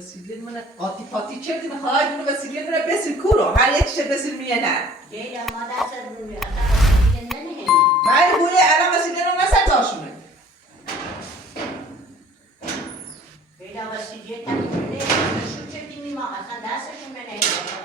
وسیله من قاطی پاتی کردیم خواهی من وسیله من بسیل کورو هر یک چه بسیل میه نه دیگه ما دست روی اصلا وسیله نمیه من بوی الان وسیله رو مثل داشونه دیگه وسیله تمیزه نشون چه ما اصلا دستشون نمیه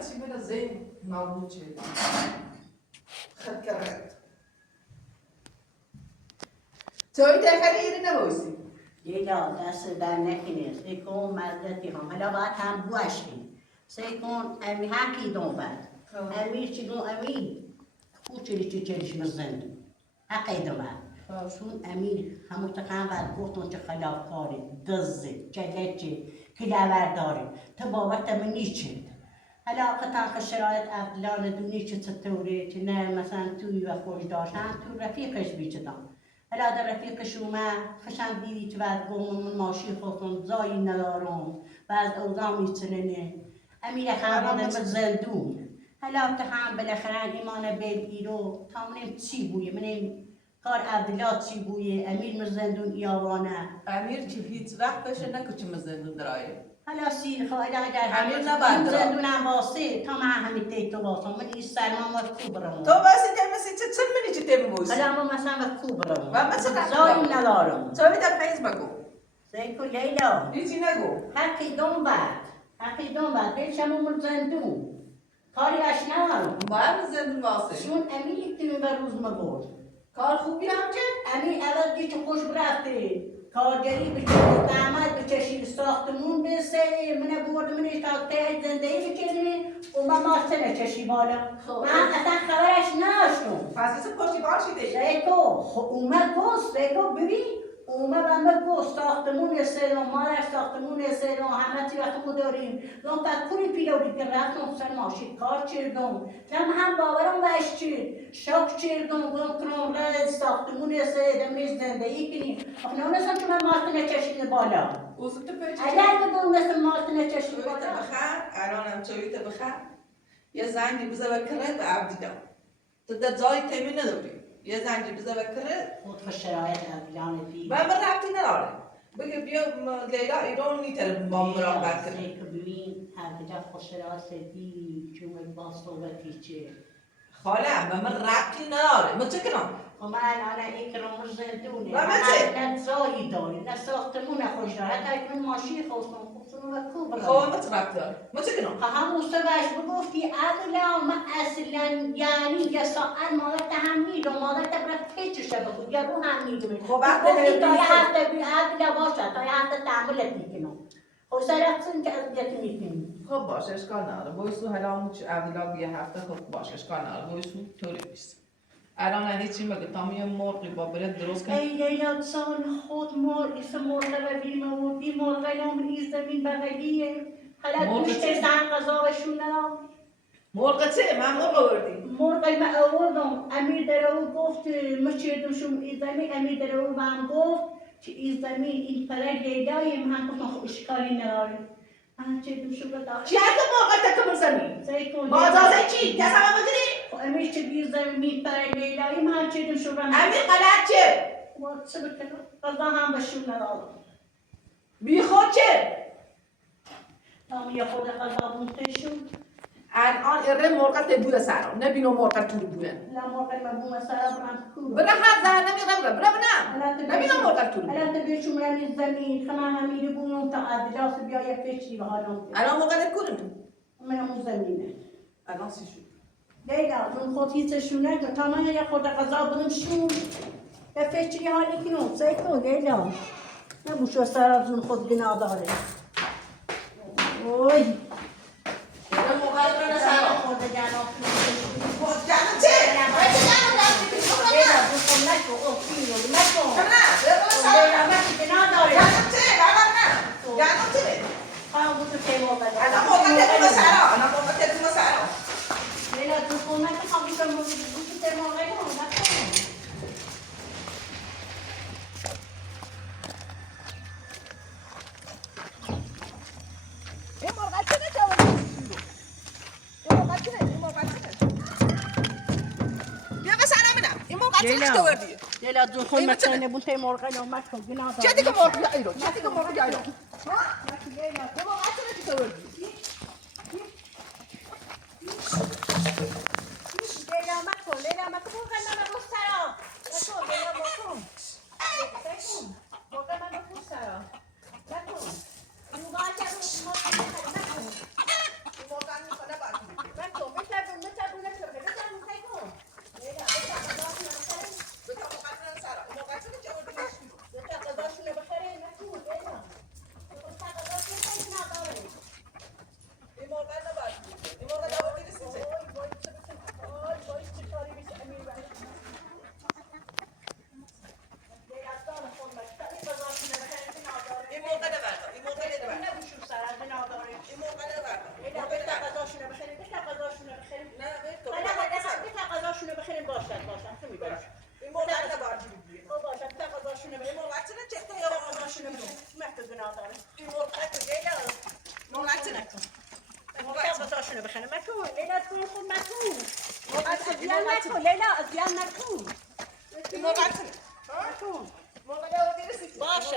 چی من زین نابود شد خد کرد توی تخلی ایری نبایسی دیگه دست در نکنه سیکون مزدتی هم حالا باید هم بوشتی سیکون امی حقی دون بد امی چی دون امی خود چلیش مزند حقی دون بد چون امی همون تقام بد گفتون چه خلاف کاری دزه چلچه کلاور داره تا باورت من نیچه حالا قطعا شرایط عبدالان دونی چه چطوره که نه مثلا توی و خوش داشتن تو رفیقش بیچدم حالا در رفیقش اومد خشم دیدی که بعد گفتم ماشی خودم زایی ندارم و از اوضاع میچننه امیر خانم من زندون حالا هم بالاخره ایمان بگیرو تا منم چی بویه منم کار عبدالله چی بویه امیر من زندون ایوانه امیر چی هیچ وقت بشه نکو چی من زندون درایه حالا سیر خواهد اگر امیر نباید درا زندونم واسه تا من همین تیتو واسه من این سرمان و خوب برم تو باسی تمسی چه منی چه تم بوسی حالا ما مثلا و خوب برم و مثل زایی ندارم تو بیدم پیز بگو زیکو لیلا هیچی نگو حقی دون بعد بلشم اون زندون کاری اش ندارم ما هم زندون واسه شون امی یک بر روز مگود کار خوبی همچه؟ امی اول دیگه خوش برفته کارگری بشه زحمت بچشید ساختمون بسه من برد منش تا ته زندگی بکنه و من ماشین چشی بالا من اصلا خبرش نداشتم پس اسم پشتیبان شده زیکو اومد گفت زیکو ببین اومد و گفت ساختمون سرو مادر ساختمون سرو همه چی وقت داریم لام پکوری پیلوری که رفتم سر ماشین کار چردم هم باورم وش چرد شاک چردم گم کنم راه ساختمون سرو دمریز زندگی کنیم آخه نونستم که من ماشین چشید بالا اوزم تو پیچه اگر بگم مثل ماشین چشید بالا بالا بخیر الانم تویت بخیر یه زنگی بزن بکره به عبدیدم تو در جای تیمی نداری یه زنگی بزن بکره خود خوش شرایط عبدالان دی من ربطی نداره بگه بیا لیلا ایران نیتره با مرام بکره که ببین عبدالله خوش شرایط دی چون با صحبتی چه خاله من ربطی نداره من چه کنم و من الان اکرام زندونه و من چه؟ نه زایی داری نه ساختمون خوش داره حتی اکنون ماشین خواستم و کو برم خواه من چه ربط داره من چه کنم همون سبش بگفتی عقلا من اصلا یعنی یه ساعت مادرت هم میدم مادرت برای پیچشه بخود یا رو هم میدم خب وقت گفتی تا یه هفته عقلا باشه تا یه هفته تحملت میکنم خب سرقسون که اذیت میکنی خب باشه اشکال نداره بایستو حالا عبدالله یه هفته خب باشه اشکال نداره بایستو طوری بیست الان هیچی مگه تا یه مرغی با برد درست کن ای لیلا سان خود مرغ اسم مرغ و بیرم آوردی مرغ هم این زمین بغلیه حالا گوشت سن غذاشون ندام مرغ چه؟ من مرغ آوردی مرغ ما آوردم امیر در او گفت مچیدم شون این زمین امیر در او هم گفت که این زمین این پدر لیلای من گفتم خب اشکالی نداره من چیدم شون رو داشت چی هست مرغ تکمون زمین؟ زیکون با اجازه چی؟ کس هم بگیری؟ خب امیر چه بیر زمین پدر لیلای من چیدم شون رو امیر غلط چه؟ چه بکنم غذا هم به شون ندارم بی خود چه؟ هم یه خود غذا بونتشون الان اره مرغ تبود سرم نبینو مرغ طول بوده لا مرغ مبوم سرا برام كوب برا حد زهر نمیرم برا نبینم مرغ طول الان تبيشو من الزمين خما همي يبونون تعدلات بيا يفشي بهالون الان مرغ کدوم؟ من مو زمينه الان سی شد ليلى من خطيت شو نجا تمام يا خود غذا بدم شو فکری حالی کنون سیکون لیلا نبوشو سرابزون خود گناه داره اوی لیلا موقعی رو نسرا خود گناه جانم چه؟ باید جانم لیلا بخون نکن افتینو نکن نه بگو سرا لیلا مکی گناه داره جانم چه؟ بابا نه جانم چه؟ خواهم بودو که موقع داره الان موقع تلفن سرا الان موقع تلفن سرا لیلا بخون نکن خواهم بودو که موقع نکن این مرغ چه نجوری؟ این مرغ چه؟ بیا به سلام میدم. این مرغ چه نجوری؟ لیلا دو خون مثلا نبود تی مرغ یا مکن گناه داره چه دیگه مرغ جایرو؟ چه دیگه مرغ جایرو؟ ها؟ لیلا این مرغ چه نجوری؟ لیلا مکن مرغ من رو سرا نکن لیلا مکن نکن مرغ من رو سرا نکن موقع چه رو نکن این مرغ میکنه باید نکن میتابون نکن لیلا بتا موقع سرا این مرغ چه نجوری؟ قضاشونه بخره نکن لیلا قضاشونه نداره این مرغ نباید این مرغ نباید بریسیه این مرغ نباید این مرغ نباید این مرغ نباید این مرغ نباید بریسیه این مرغ چه نجوری؟ این مرغ چه نکن این مرغ چه مرغ نباید بریسیه باشه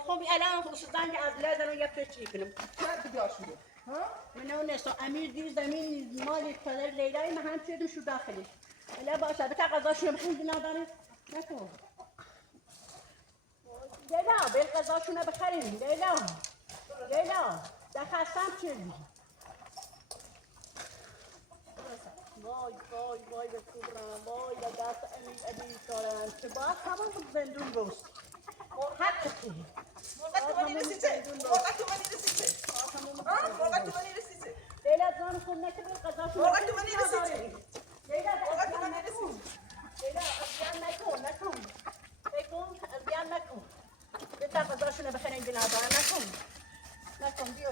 خب الان خصوصا که عدله دارم یه فکری کنم چه دیگه شده؟ من اون نسا امیر دیر زمین مال پدر لیلای من هم شدم شو داخلی الا باشه بتا قضاشون بخیر گناه داره نکن لیلا بیل قضاشون بخریم لیلا دخستم چیزی وای به کبرم وای به دست امیر کارم که باید همون زندون روست حقی مرغ تو منی رسیده مرغ تو منی رسیده مرغ تو منی رسیده لیلا جان خود نکن قضاشون مرغ تو منی رسیده لیلا مرغ تو منی رسیده لیلا اذیان نکن بتا قضاشون بخرین گناه داره نکن بیو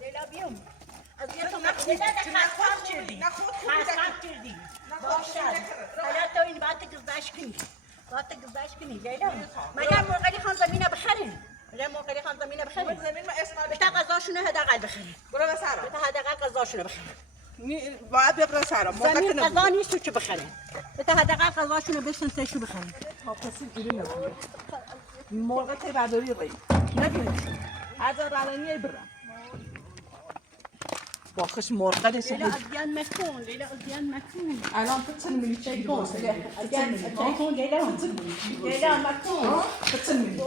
لیلا بیو اذیان نکن لیلا خستم کردی باشه حالا تو این باید گذشت کنی لیلا مگر مرغلی خان زمینه بخرین زمین ما اسمع بتا قضاشون حداقل بخرین برو به سرا بتا حداقل قضاشون بخرین باید ببر سرا مرغ زمین قضا نیست تو چه بخرین بتا حداقل قضاشون بسن تشو بخرین تا کسی دیگه نبود مرغ تی برداری ری نبینی هزار رالنی برم باخش مرغ نیست لیلا اذیان مکن الان تو چند میلی چی کن لیلا مکن تو چند میلی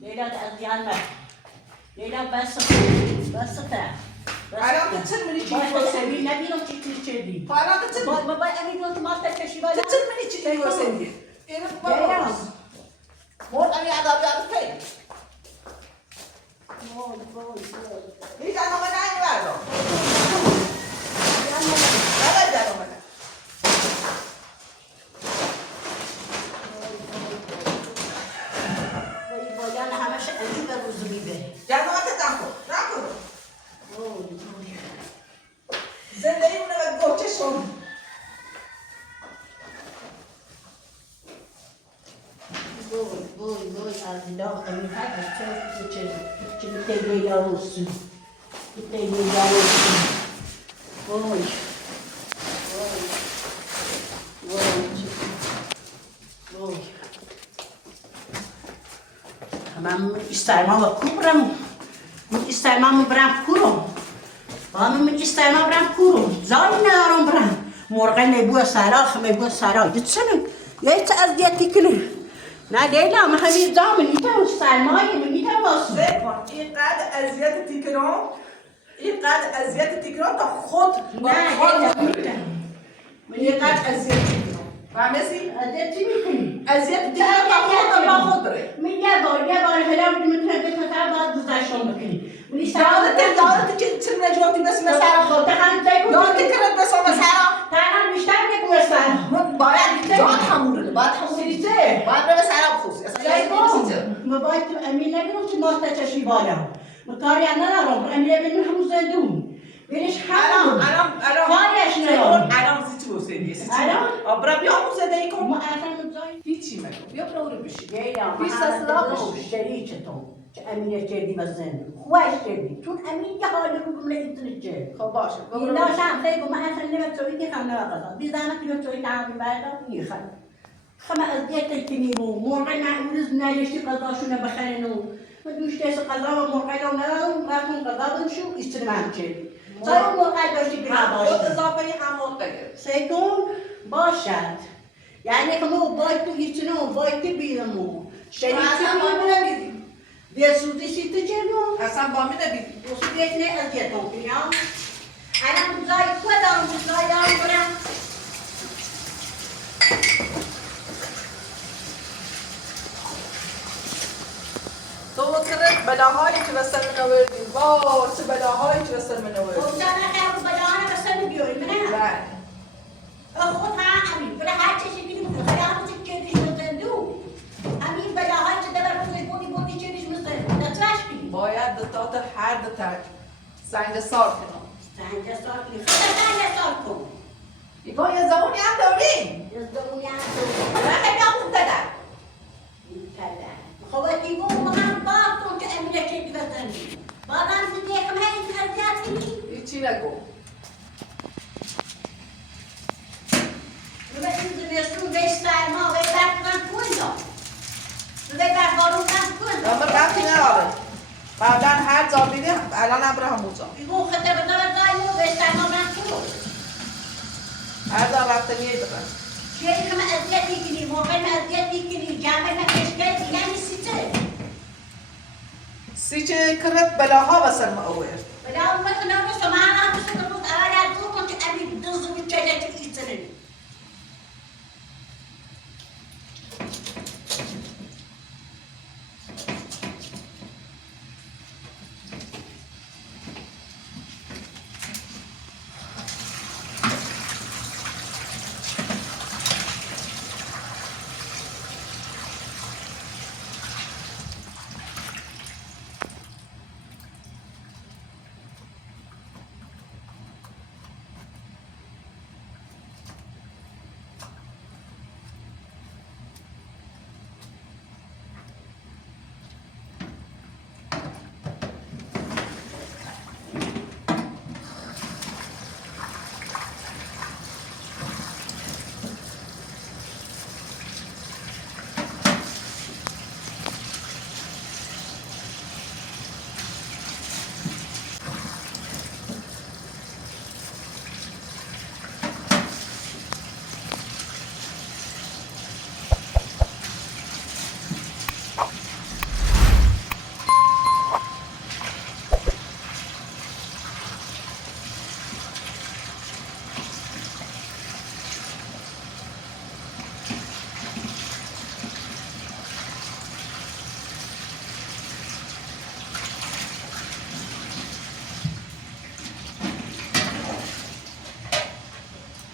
لیلا اذیان مکن لیلا بس الان تو چند میلی چی باید نبینم چی دی الان تو چند میلی باید امید تو ماست کشی باید تو چند میلی چی واسه اینو باز مرغ می عذاب کی هیچ آنها نمیبردم نبردم آنها باید همش عجیب روز میبه جنوات نکن زندگی اونه و گوچه شون وای از لا امید هست چه لیلا روسون وای من استعمال کبرم من استعمال برم کورم من استعمال برم کورم زای نارم برم مرغ میبو سرا گتسنم یه تا از دیتی کنه نه لیلا من همین زمان ایتا استعمالی من ایتا واسه اینقدر اذیت تیکرام اینقدر اذیت تکرار تا خود با نه خود میتونم اینقدر اذیت تکرار فهمیدی؟ اذیت چی میکنی؟ اذیت تکرار تا خود با خود بره من یه بار هلا میتونم بکنم باید گذشتم بکنی یادت که چه نجواتی بس مسارا خود هم تایید یادت کرد بس مسارا تنها بیشتر بگو مثلا من باید جات همونه باید همونه سیزه باید به مسارا بخوزی اصلا جای سیزه ما باید تو امین نبینم که ما تچشی بالا مکاری ندارم امین ببینم همون زندون بینش همون کاریش ندارم الان سی چی بسیدی الان برا بیا موزه دی کن ما اصلا مزای هیچی مگو بیا برا رو بشی لیلا بیست محمد اصلاح دلو بشی شریکتون که امینش جدی و زندون خوش جدی چون امین یه حالی رو بمونه اینترنت جه خب باشه اینا شام خیلی من اصلا نمیتونی که خم نمی‌کنم. بیزنم که نمیتونی تعمیر بردار میخوام. خم از دیت کنیمو مرغ معمولز نیستی قضاشون بخرینو. من دوش دست قضا و مرغ رو ندارم رفتم قضا بنشو استرمان کردی. سایه مرغ داشتی بنا خود داشتی. اضافه همون بگیر سیکون باشد. یعنی که ما باید تو ایستنو باید که بیرمو. شریک بیرمو. دیسودی سیت چنو. اصلا با می نبیدی دیت نه از دیت کنیم. الان بزای خودم بزای دارم برم. تو کرد بلاهایی که به سر من آوردی وای چه بلاهایی که به سر من آوردی خب جانا خیلی بلاهایی به سر بیاری نه؟ بله خود ها امین بلا هر چیزی که میگه خیلی هم چیزی که دیش مزندو. امین بلاهایی که دبر خودش بودی چه دیش مزندو. نتراش کنی. باید دتات هر دتات سنگ سال کنم سنگ سال کنی. خیلی سنگ سال کن. یکا یه زمانی هم داریم یه زمانی هم داریم. نه خیلی هم دادم خب دیگه ما هم باز کن که امین چه دیش مزندو. بعدم دیگه هم هی تربیت کنی. هیچی نگو این زمستون وی سرما وی برف من کندا. وی برف بارون من کندا. اما رفتی نداره قبلا هر جا بیدیم الان هم برای همون جا بگو خطه بدار دایمو وی سرما من کندا. هر جا رفته میه داره شیری که من اذیت میکنی، موقع من اذیت میکنی، جامعه من اشکال یعنی سیچه. سیچه کرد بلاها به سر ما آورد ولی اون وقت نمیشه من هم بشه که بود آیا تو کن که امید دوزو چه که ایستنه.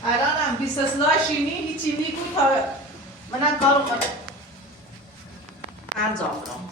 الان هم بیست اصلاح شینی هیچی نیگو تا منم کارو انجام کنم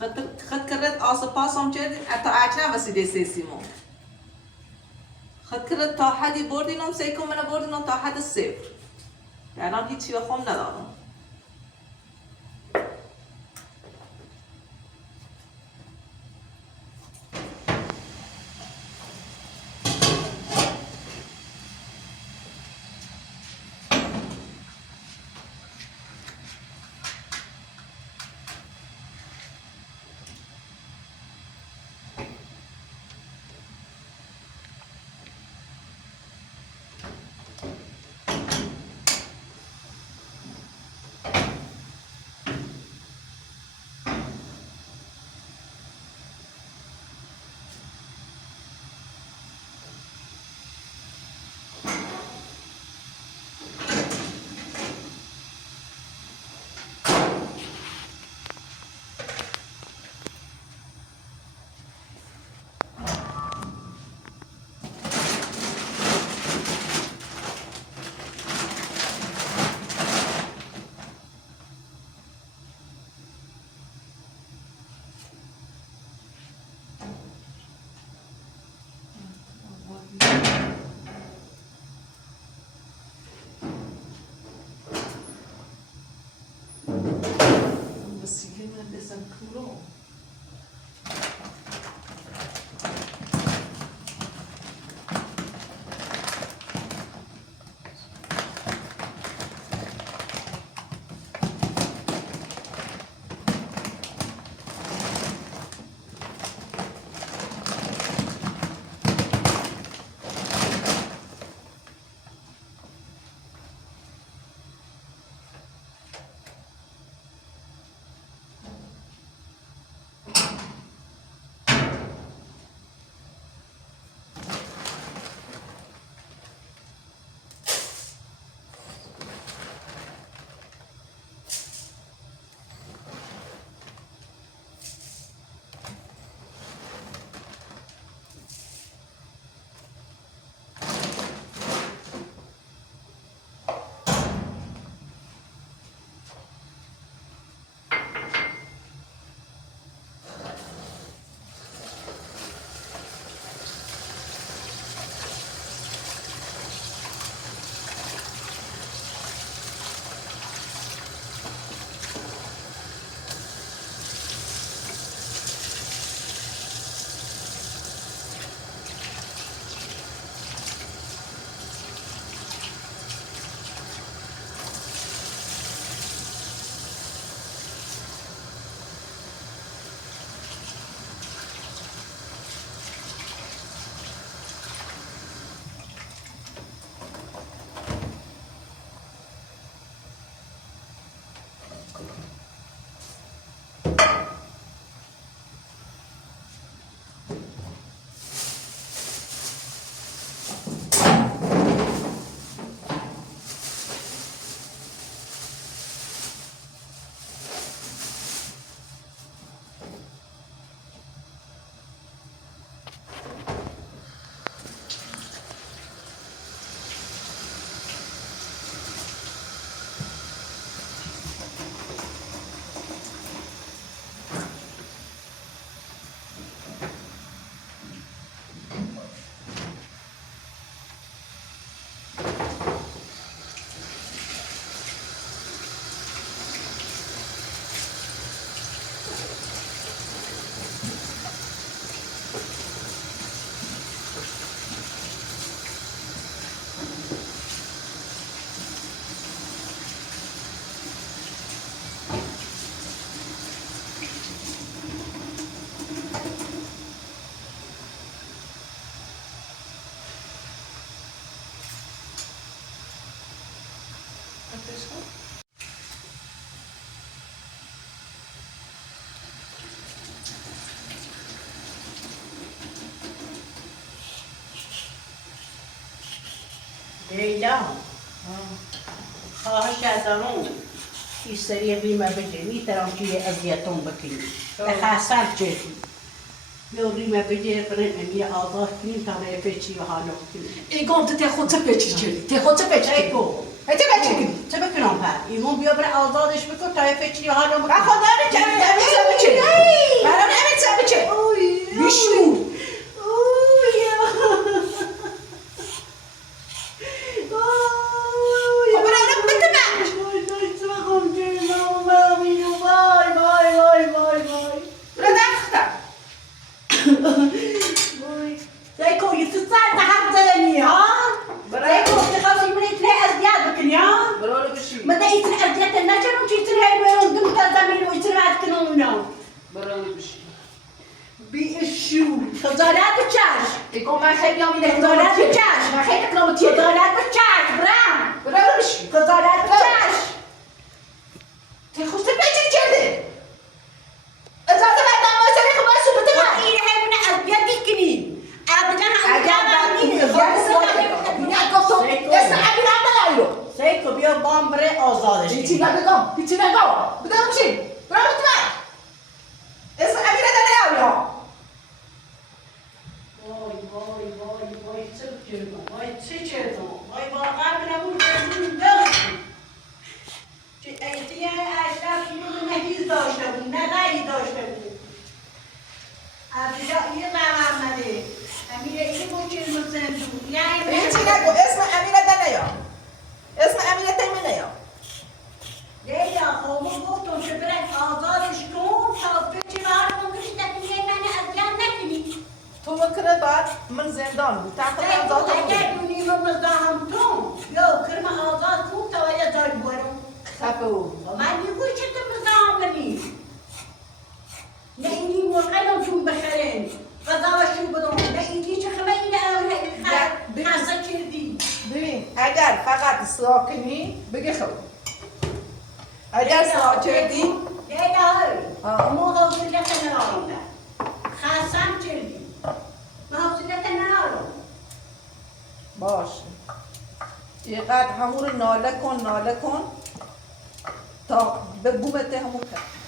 خد کرد آسپاسم چه تا اچنا وسیله سیمون خد کرد تا حدی بردینم سیکم من بردینم تا حد صفر الان هیچی بخوام ندارم وسیله من بزن کورو لیلا خواهش ازمون این سری بیمه بده میترم که اذیتون بکنی بخاصت جدی يوريما بجير برن أمي آزاد كنين ترى يفتشي وحالو كنين ایگام تو تخود تپیچی کردی تخود تپیچی کردی ايكو تپیچی کردی تبكرون بعد يمون بيبرع آزادش بكو تا يفتشي وحالو من خدا نمی‌کنم نمی‌کنم چه من نمی‌کنم چه بیشتر زيكو يتصال تحت زلمي ها زيكو تخلصي من يتلاقي ازياد بكني ها برو بشی ما دا يتلاقي ازياد النجم وشي يتلاقي ويرون دم تزمين ويتلاقي كنونا برو بشی بيشو خزانات بتشاش ایگام من خیلی هم اینه خزانات بتشاش من خیلی کلامتیه خزانات بتشاش برام برای بشی خزانات بتشاش تخود تپیچی کردی اجازه بدم واسه خب بس بده من وإيه هاي من ازياد كني سيكو بيا بامبري آزادش هیچی نگم هیچی نگم بدم چی برام تو اسم امیره داره یا وای وای وای وای چه کردم وای چه کردم وای واقعا نمون چه ایتی اشرف اینو نهیز داشته بود نه غیی داشته بود عبدالله یه محمده امیره اینو بچه مزندون یعنی هیچی نگو اسم امیره داره یا اسم امیره تیمینه یا لیلا خوابو گفتم که برد آزادش کن تا بچه بار کن کشی تکنیه من اذیان نکنی تو بکنه بعد من زندان بود تحت آزاد اگر دونی رو مزدهم تو یا کرم آزاد کن تا ولی زای برم خفو و من میگوی چه تو مزدهم کنی نه اینی موقعی جون بخرین غذاوشو بدون نه اینی چه خمه این خاصه کردی ببین اگر فقط اصلاح کنی بگی خب اگر اصلاح کردی لیلا های مو حوصلت ندارم خاصم کردی من حوصلت ندارم باش اینقدر همون رو ناله کن تا به بومته همون کرد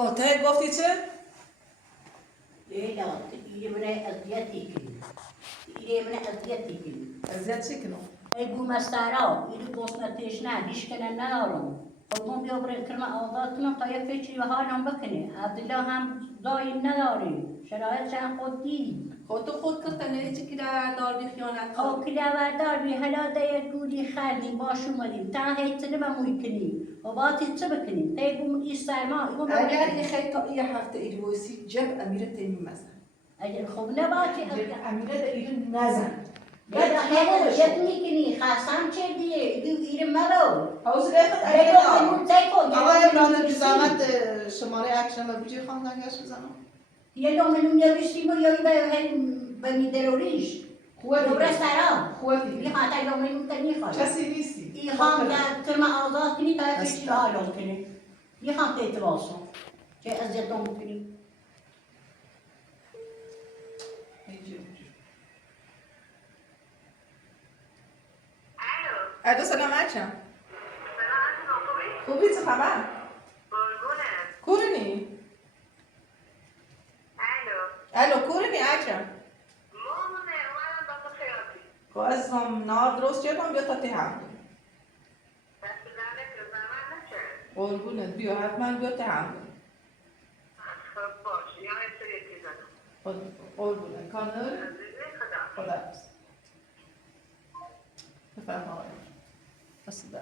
خب ته گفتی چه؟ لیلا ایره من اذیتی کنی ایره من اذیتی کنی اذیت چی کنم؟ ای بو مستعرا ایره قسمتش نه هیچ کنن ندارم خودمون بیا برای کرم آزاد کنم تا یه فکری به حالم بکنه عبدالله هم دایم نداره شرایط هم خود دید خود کردن چی که دار بی خیانت او کلاوردار بی هلا دای گولی خردیم باش اومدیم تا هیچ نموی کنیم و باتی چه بکنیم تا بوم ای سرما اگر این خیلی تا این هفته ایرویسی جب امیره تیمی مزن اگر خوب نباتی جب امیره ده ایرو نزن جب میکنی خواستم چه دیگه ایره مرو حوض ریخت اگر خمون تکو آقای ابراهیم بی زحمت شماره اکشن و بودجه خواندنگش بزنم یه لومنون نوشتیم و یایی به میدروریش خوبه دوباره دیگه سرام خوبه دیگه میخواد تا لومنون تا میخواد کسی نیستی این خام در کرم آزاد کنی تا فکری به حالم کنی میخوام تیت واسم که ازیتون بکنی الو سلام عچم خوبی چه خبر؟ کورنی؟ الو کورنی عچم خب ازم نار درست کردم بیا تا تی هم قربونت بیا حتما بیا تی هم قربونت کانر خدا حافظ بفرم آقای اصلا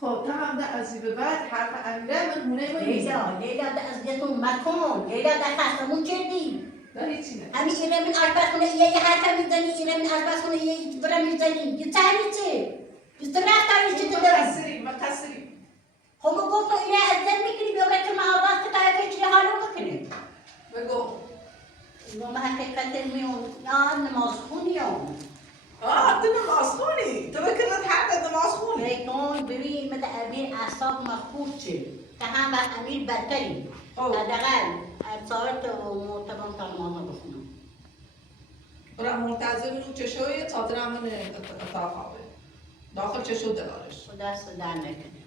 خب تا هم ده از این به بعد حرف امیره من هونه من لیلا ده ازیتون مکن لیلا ده خستمون چردی داری چی نه؟ همین ایره من آشپزخونه یه حرکت میزنی ایره من آشپزخونه یه برا میزنی یه تانی چه؟ بیست رفتاری چه تو داری؟ مقصری خب گفتم ایره ازت میکنی بیا برای که ما آواز که طرفش هم امیر بدتری خب. حداقل ساعت و مرتبان فرمانه بخونم برای منتظر بینو چشوی تا درمون اتاق خوابه داخل چشو دلارش و دست در نکنه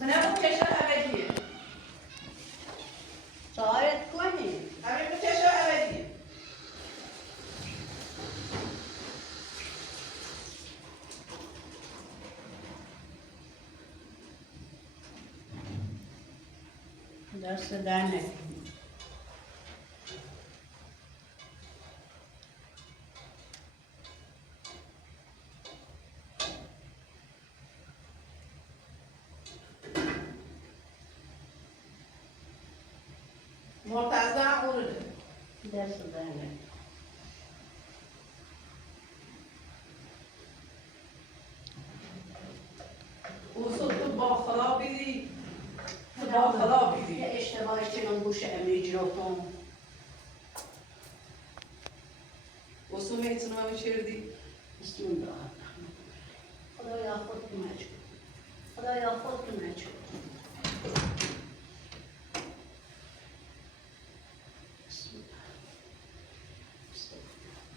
من همون چشو ابدیه ساعت کنه همین چشو ابدیه دست در نکنه مرتضی اونه دست در نکنه اصول تو با خدا بیدی تو با خدا بیدی یه اشتباهی چنون گوش امیر جلو کن اصول میتونم همین چردی بسم الله الرحمن الرحیم خدایا خود کمک کن خدایا خود کمک کن بسم الله بسم الله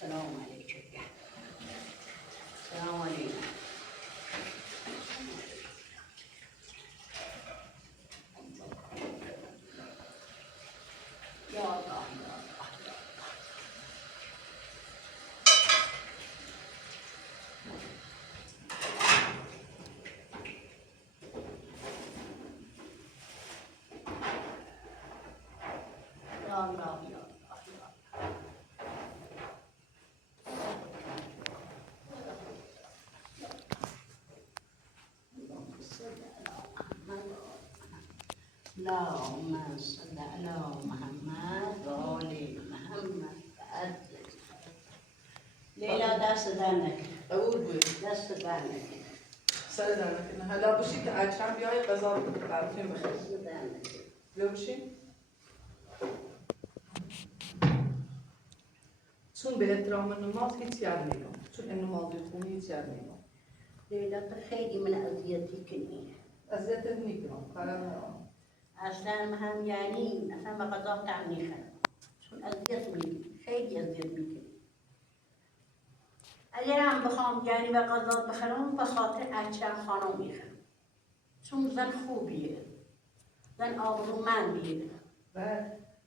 سلام علیکم سلام علیکم یا الله یا الله یا الله یا الله یا اللهم صل على محمد و آل محمد لیلا دست در نکن قبول بود دست در نکن سر در نکنه حالا باشید که اکرم بیای قضا براتون بخیر دست در نکن بیا باشید چون به احترام نماز هیچ یاد نمیگم چون این نماز خونی هیچ یاد نمیگم لیلا تو خیلی من اذیتی کنی اذیتت میکنم قرار ندارم اصلا هم یعنی اصلا به قضا تعم نیخن چون اذیت میکنی خیلی اذیت میکنی اگر هم بخوام یعنی به قضا بخرم به خاطر اکرم خانم میخرم چون زن خوبیه زن آبرومندیه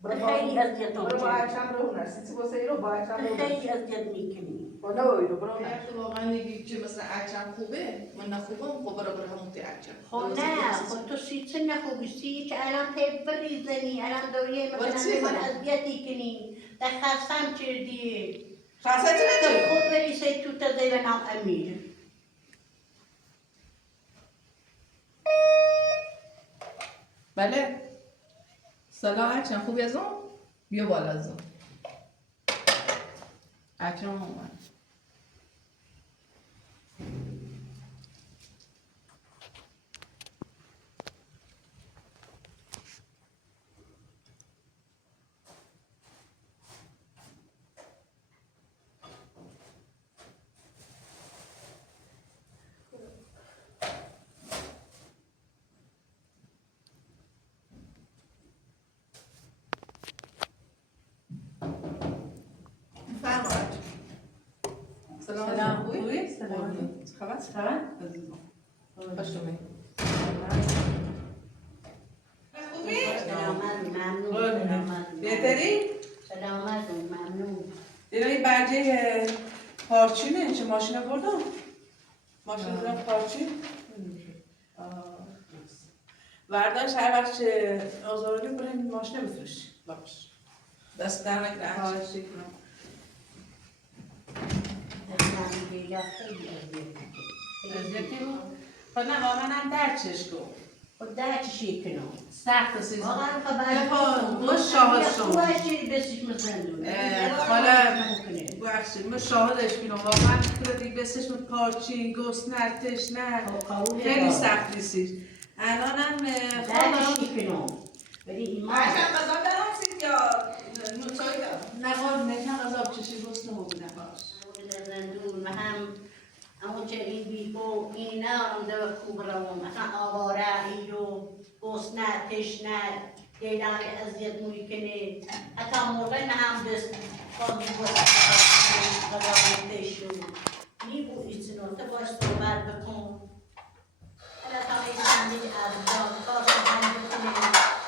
خیلی اذیتم برو با کردی. اکرم رو نرسی چی واسه ای رو با اکرم رو خیلی اذیت میکنی با نوی رو برو اگه تو واقعا میگی که مثلا اکرم خوبه من نخوبم خب برو همون تی اکرم خب نه خب تو چه نخوبی سی که الان پی بریزنی الان دوریه مثلا من اذیتی کنی در خستم کردی خاصه چی تو نداری خود بریزی تو تا زیر نام امیر بله سلام اکرم خوبی از اون بیا بالا از اون اکرم اومد سلام خوبی؟ سلام. خبر؟ خبر؟ عزیزم. خوش اومدی. خوبی؟ سلامت ممنون قربونت. سلامت بهتری؟ سلامت ممنون دیدم این برجه پارچینه چه ماشین بردم؟ ماشین بردم پارچین؟ ورداش هر وقت چه آزاردی برای این ماشین بفروشی باش دست در نکنه خواهشی کنم من دیگه خیلی اذیتی بود؟ خب نه با منم در چش کن خود درچشی کنم سخت سیز واقعا خبر بپا ما شاهد شما خوشی بسیش مثلا خاله بخشید ما شاهدش بینم واقعا کردی بسش من پارچین گست نه تش نه خیلی سخت نیستیش الانم درچشی کنم ولی ایمان غذا دارم سید یا نوتایی دارم نه قرب نکنم غذا بچشی گست نمو بودن باش زندون و هم اما که این بیبو این نارم دو خوب روم مثلا آواره ای رو گوست نه تش نه دیدن که ازیت موی کنه حتی موقع نه هم دست خواهی گوست نه تش رو میبو ایتنو تا باش صحبت بکن حالا تا این سندی عبدال کاش هم بکنه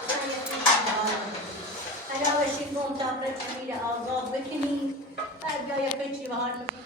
بزن یه پیشی دارم حالا بشین گم تا برسیل آزاد بکنی بعد جای پیچی به حال بکنی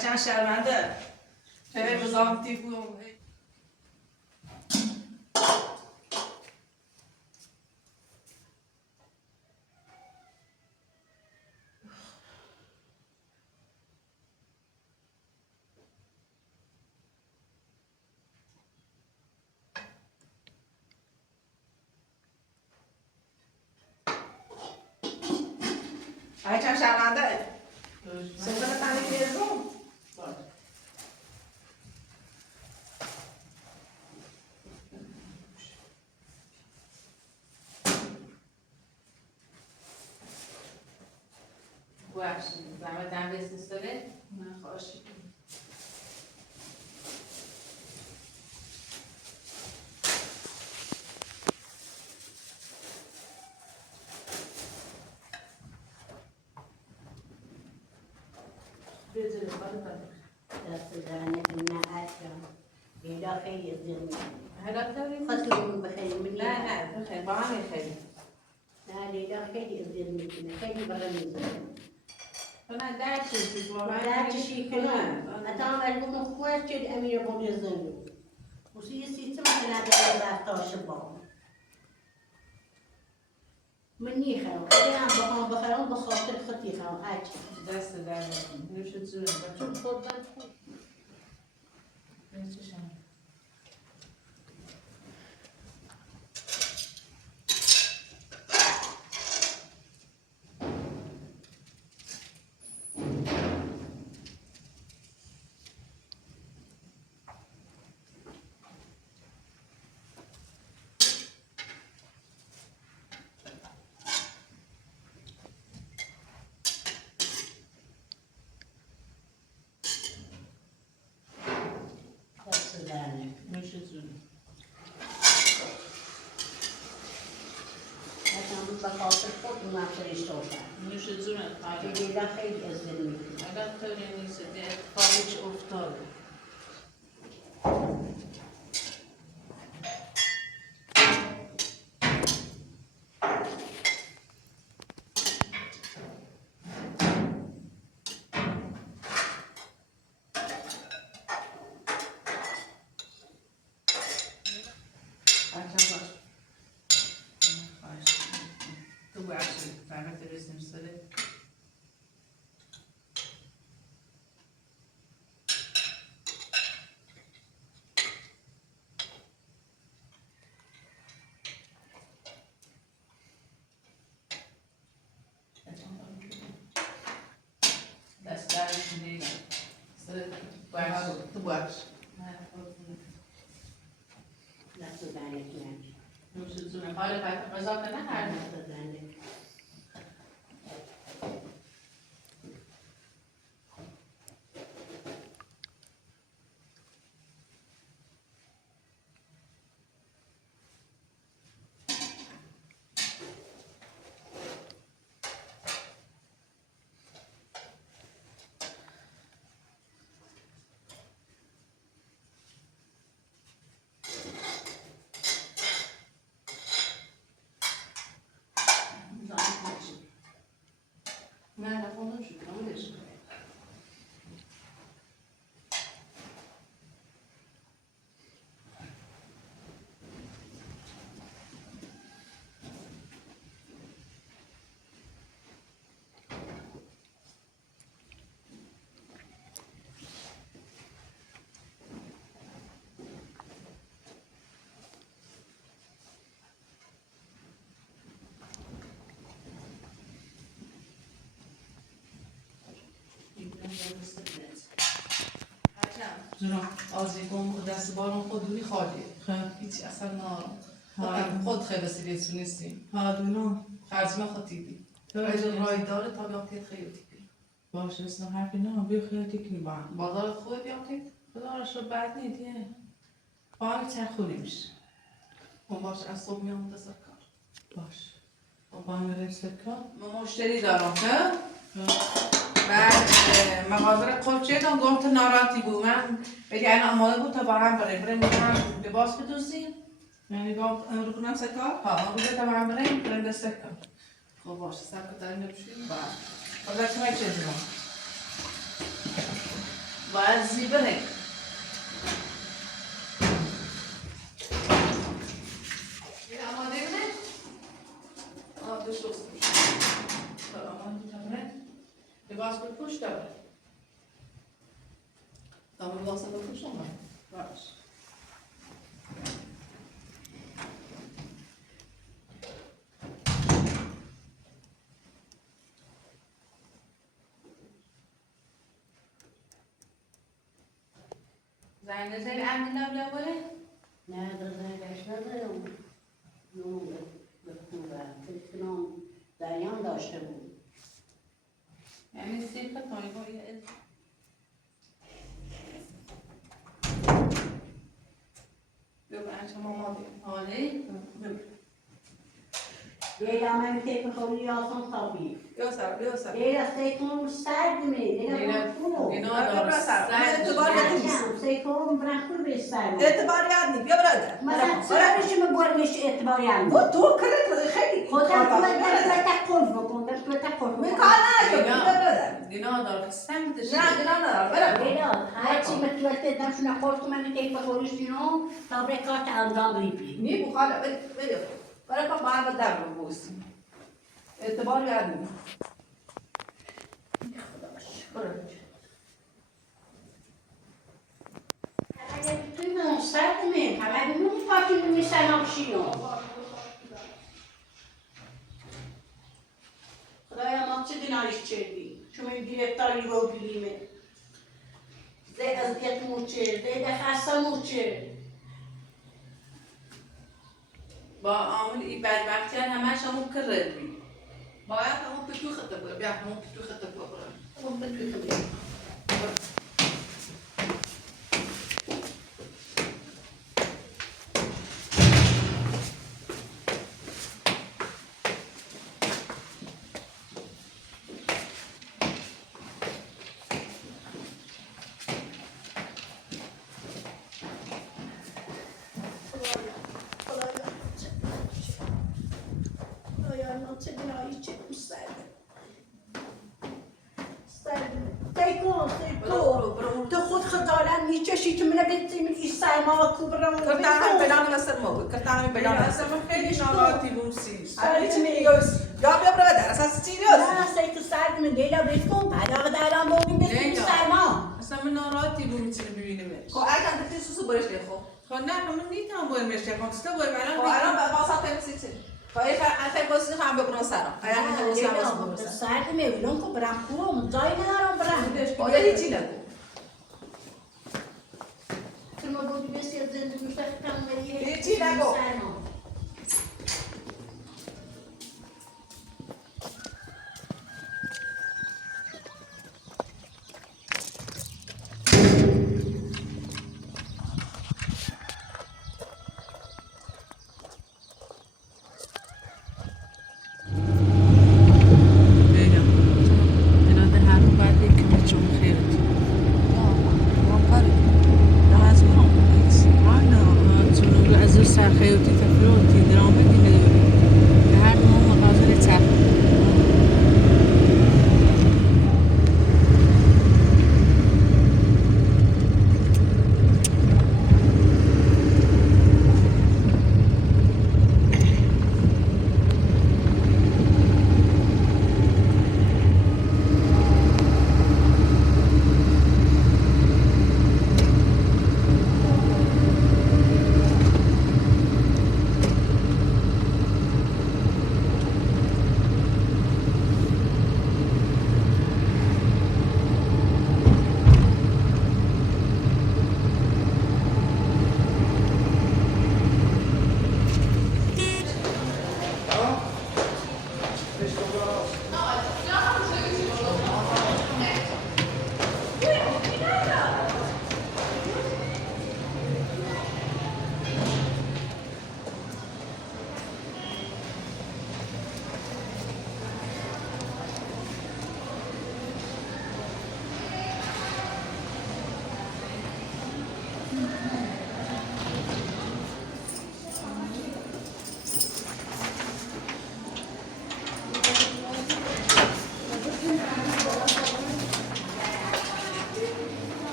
هرچند شرمنده چه مزاحمتی بود هرچند شرمنده سلطان تنه بیرون ببخشید زحمت دم بسیس داره؟ نه خواهشی کنم بذاره بالا دست زنه نه اصلا بیدا خیلی زمین حالا داریم؟ خواستمون بخیلی منی نه نه بخیر با هم خیلی نه لیلا خیلی زمین میکنه خیلی برای میزنه تو نه در چشید واقعا درچشی کنم حتی هم ولی بکن خوش چید امیر بولی زنو بسی یه سیستم مثلا داره رفتاش با من نیخرم خیلی هم بخرم بخاطر خودی خرم هرچی دست در نکن نوشت زونه چون خود من خود نوشتشم دست زنه نوشت زونه حتی هم بخاطر خود اونم فرستادن نوش جونت آره. دیگه خیلی ازدل میکنم. اگر طوری نیست دیگه اتفاقی چه افتاده. تو بخشی فقط رسیم سره دست درش نیگم سره تو بخش دست دنک نمی. نوش جونت حالا باید قضا کنه هر نه دست دنک. نه نه خونم شد نمودش جناب آزیگون دست بارون خودوری خالیه هیچی اصلا خود خیلی سیریسو نیستیم دونم خرج ما خود دیدی اجا رای داره تا بیامتید خیلی دیدی باشه اسم حرفی نه بیا خیلی کنی با هم بازارت خوبه بیامتید؟ خدا را شد بد نیدیه با هم چرخونی میشه باش از صبح میام دست کار باش با هم رسد کار من مشتری دارم که بعد مغازه قفل چیدم گفت ناراحتی بود من بگه این آماده بود تا با هم بریم میتونم لباس بدوزیم یعنی با امرو کنم سکار؟ ها ما بوده تا با هم بریم دست کار خب باشه سب که داریم نبشیم باید چه چه دیدم باید زیبره این آماده بونه؟ آماده شستم آماده بونه؟ لباس بپوش داره دام لباس بپوش داره باش زنگ نزدی امنی نبلا باره؟ نه دزنگش ندارم. نو به خوبه. فکر کنم دریان داشته بود. یعنی سیخ تایی با یه از بیا برن شما مادی حالی؟ یه من میگه بخوری آسان تابی. بیا سر یه سیکون سرد می. دیگه خوب. اینا داره سر سیکون برخور به سرد. اعتبار یاد نی بیا برادر مثلا چرا بشیم برمیش اعتباری هم و تو کلت خیلی خودم تو تقل بکن تو تقل میکار نشو بیا برادر دینا داره که سمتش نه دینا نداره برم هرچی مثل دمشون خورد که من که بخوریش بیرون تا برکات انجام ریپی نی بخاله بده برای پا باید در رو بوسیم اعتبار یاد نی برو توی مسترد میم همه بمونی پاکی میمیسن آبشینو خدایا ما چه دیناریش چردی چون این گرفتاری رو بگیریمه زی اذیت موچه زی دخسته موچه با عامل این بدبختی همش همون کرد بی باید همون پتو خطه برم بیا همون پتو خطه برم همون بتوی خدایا چی که منو بهتی میگی سرما کبرم کرتانم بلانه مثل ما کرتانم بلانه مثل اصلا من خیلی ناراحتی بوم سیز هیچ میگوز یا بیا برادر اساس چیریوس نه سیک سرد من لیلا بکن بعد دارم بودیم بهتی سرما اصلا من ناراحتی بوم میتونه ببینیمش خب اگه انت سوسو برش خو خب نه من میتونم باید مشته کنم ستا باید خب الان با ساعت چی خب اگه بازی هم ببرن سرم اگه انت بازی هم ببرن سرم سرد میبینم که برم کوم جای ندارم برم خب هیچی نگو ما بودی بسیار زندگی فکرم ولی هیچی نگو خیوتی تفلوتی درامه دیگه هر نوع مغازه تف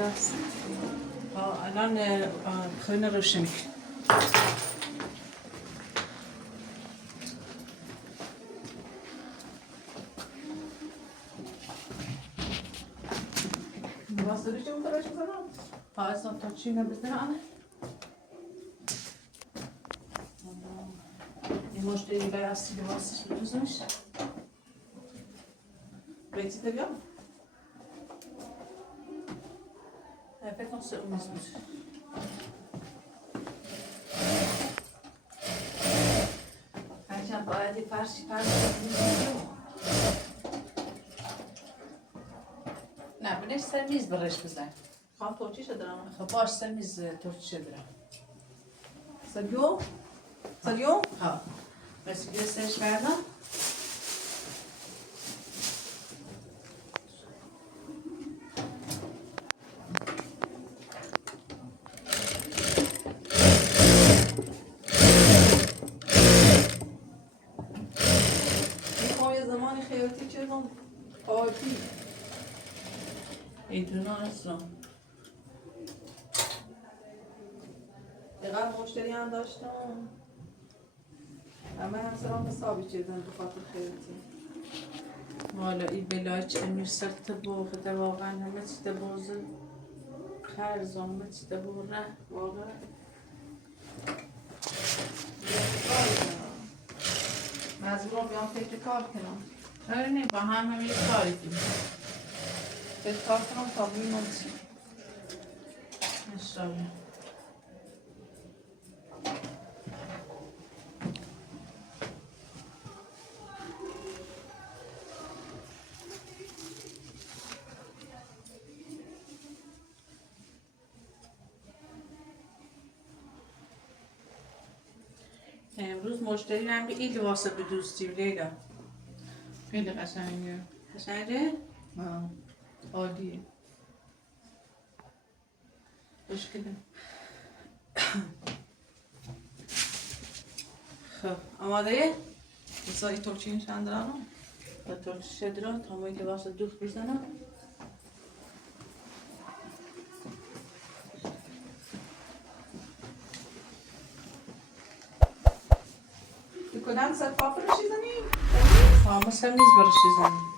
خلاص الان خلينا روشن واسه چی می‌خوای بکنم اصلا تا چی نبزنم این مشتری برای اصلی واسش بزنش بیتی دیگه فکر کنم سه اون نیست هرچند باید یه فرشی نه بنش سر میز برش بزن خواهم توچی شده دارم خب باش سر میز ترچه دارم سالیو ها بس بیا سرش بردم زمانی خیاطی چیزم عادی ایدونا اصلا دقیقا مشتری هم داشتم همه همسران حسابی چیزن به خاطر خیاطی حالا این بلاچ امیر سر تبوغ ده واقعا همه چی تبوزه خرزان همه چی تبوغه واقعا مجبورم بیام فکر کار کنم آره نه با هم یه کاری کنیم فکر کار کنم تا ببینم چی انشالله امروز مشتری هم به این لباسه بدوستیم لیلا خیلی قشنگه قشنگه؟ آه. عالیه خوشگله خب آماده؟ بسا این توچی نشان دارم با تو شدرا تا ما این لباس دوخ بزنم کدام سر پاپرشی زنیم؟ Ama sen biz barışız yani.